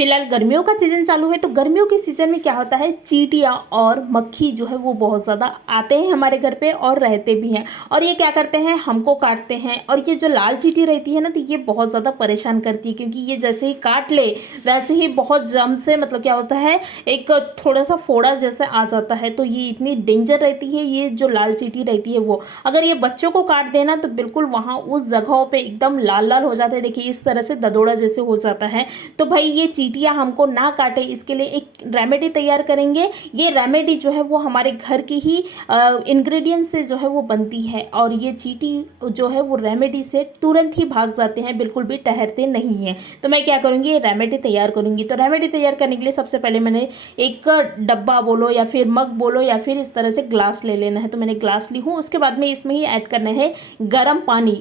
फिलहाल गर्मियों का सीज़न चालू है, तो गर्मियों के सीज़न में क्या होता है, चींटियाँ और मक्खी जो है वो बहुत ज़्यादा आते हैं हमारे घर पे और रहते भी हैं। और ये क्या करते हैं, हमको काटते हैं। और ये जो लाल चींटी रहती है ना, तो ये बहुत ज़्यादा परेशान करती है, क्योंकि ये जैसे ही काट ले वैसे ही बहुत जम से मतलब क्या होता है, एक थोड़ा सा फोड़ा जैसा आ जाता है। तो ये इतनी डेंजर रहती है, ये जो लाल चींटी रहती है वो अगर ये बच्चों को काट देना तो बिल्कुल वहाँ उस जगहों पे एकदम लाल लाल हो जाता है। देखिए इस तरह से ददोड़ा जैसे हो जाता है। तो भाई ये चींटियाँ हमको ना काटे, इसके लिए एक रेमेडी तैयार करेंगे। ये रेमेडी जो है वो हमारे घर की ही इंग्रेडिएंट से जो है वो बनती है, और ये चींटी जो है वो रेमेडी से तुरंत ही भाग जाते हैं, बिल्कुल भी ठहरते नहीं हैं। तो मैं क्या करूँगी, ये रेमेडी तैयार करूँगी। तो रेमेडी तैयार करने के लिए सबसे पहले मैंने एक डब्बा बोलो या फिर मग बोलो या फिर इस तरह से ग्लास ले लेना है। तो मैंने ग्लास ली हूँ। उसके बाद में इसमें ही ऐड करना है गर्म पानी।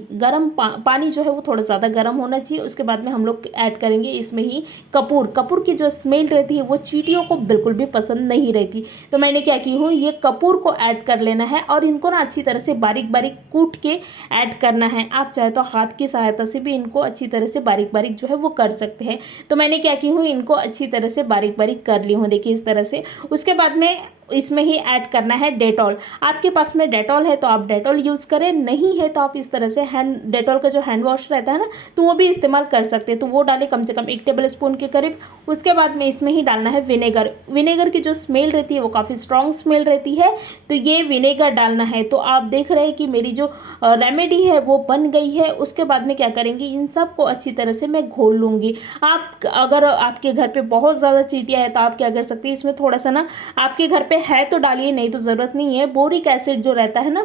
पानी जो है वो थोड़ा ज़्यादा गर्म होना चाहिए। उसके बाद में हम लोग ऐड करेंगे इसमें ही कपूर। कपूर की जो स्मेल रहती है वो चींटियों को बिल्कुल भी पसंद नहीं रहती। तो मैंने क्या की हूँ, ये कपूर को ऐड कर लेना है और इनको ना अच्छी तरह से बारीक बारीक कूट के ऐड करना है। आप चाहे तो हाथ की सहायता से भी इनको अच्छी तरह से बारीक बारीक जो है वो कर सकते हैं। तो मैंने क्या की हूँ, इनको अच्छी तरह से बारीक बारीक कर ली हूँ, देखिए इस तरह से। उसके बाद में इसमें ही ऐड करना है डेटॉल। आपके पास में डेटॉल है तो आप डेटॉल यूज़ करें, नहीं है तो आप इस तरह से डेटॉल का जो हैंड वॉश रहता है ना, तो वो भी इस्तेमाल कर सकते हैं। तो वो डालें कम से कम 1 टेबल स्पून के करीब। उसके बाद में इसमें ही डालना है विनेगर। विनेगर की जो स्मेल रहती है वो काफ़ी स्ट्रॉन्ग स्मेल रहती है, तो ये विनेगर डालना है। तो आप देख रहे हैं कि मेरी जो रेमेडी है वो बन गई है। उसके बाद में क्या करेंगे, इन सब को अच्छी तरह से मैं घोल लूँगी। आप अगर आपके घर पे बहुत ज़्यादा चींटियाँ हैं तो आप क्या कर सकते हैं, इसमें थोड़ा सा ना आपके घर पे है तो डालिए, नहीं तो ज़रूरत नहीं है। बोरिक एसिड जो रहता है ना,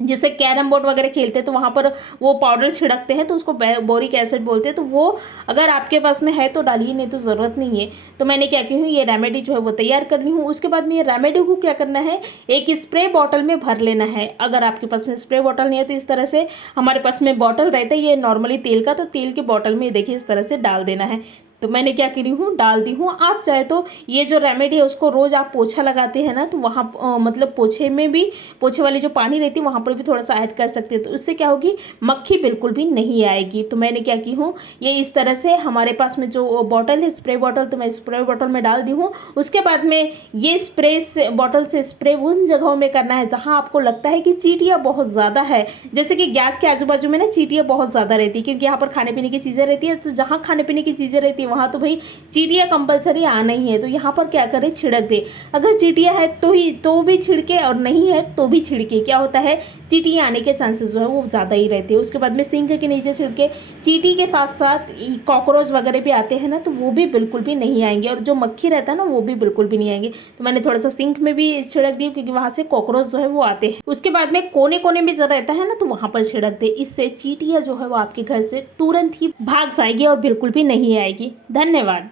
जैसे कैरम बोर्ड वगैरह खेलते हैं तो वहाँ पर वो पाउडर छिड़कते हैं, तो उसको बोरिक एसिड बोलते हैं। तो वो अगर आपके पास में है तो डालिए, नहीं तो ज़रूरत नहीं है। तो मैंने क्या की हूँ, ये रेमेडी जो है वो तैयार करनी हूँ। उसके बाद में ये रेमेडी को क्या करना है, एक स्प्रे बॉटल में भर लेना है। अगर आपके पास में स्प्रे बॉटल नहीं है तो इस तरह से हमारे पास में बॉटल रहता है ये नॉर्मली तेल का, तो तेल के बॉटल में देखिए इस तरह से डाल देना है। तो मैंने क्या करी हूँ, डाल दी हूँ। आप चाहे तो ये जो रेमेडी है उसको रोज़ आप पोछा लगाते हैं ना, तो वहाँ मतलब पोछे में भी, पोछे वाली जो पानी रहती है वहाँ पर भी थोड़ा सा ऐड कर सकते हैं। तो उससे क्या होगी, मक्खी बिल्कुल भी नहीं आएगी। तो मैंने क्या की हूँ, ये इस तरह से हमारे पास में जो बॉटल है स्प्रे बॉटल, तो मैं स्प्रे बॉटल में डाल दी हूँ। उसके बाद में ये स्प्रे से बॉटल से स्प्रे उन जगहों में करना है जहाँ आपको लगता है कि चींटियाँ बहुत ज़्यादा है। जैसे कि गैस के आजू बाजू में ना चींटियाँ बहुत ज़्यादा रहती है, क्योंकि यहाँ पर खाने पीने की चीज़ें रहती है। तो जहाँ खाने पीने की चीज़ें रहती है वहाँ तो भाई चींटियाँ कंपलसरी आना ही है। तो यहाँ पर क्या करें, छिड़क दे। अगर चींटियाँ है तो भी छिड़के, और नहीं है तो भी छिड़के। क्या होता है, चींटियाँ आने के चांसेस जो है वो ज़्यादा ही रहते हैं। उसके बाद में सिंक के नीचे छिड़के। चींटी के साथ साथ कॉकरोच वगैरह भी आते हैं ना, तो वो भी बिल्कुल भी नहीं आएंगे, और जो मक्खी रहता है ना वो भी बिल्कुल भी नहीं आएंगे। तो मैंने थोड़ा सा सिंक में भी छिड़क दिया, क्योंकि वहाँ से कॉकरोच जो है वो आते हैं। उसके बाद में कोने कोने में जो रहता है ना, तो वहाँ पर छिड़क दे। इससे चींटियाँ जो है वो आपके घर से तुरंत ही भाग जाएगी और बिल्कुल भी नहीं आएगी। धन्यवाद।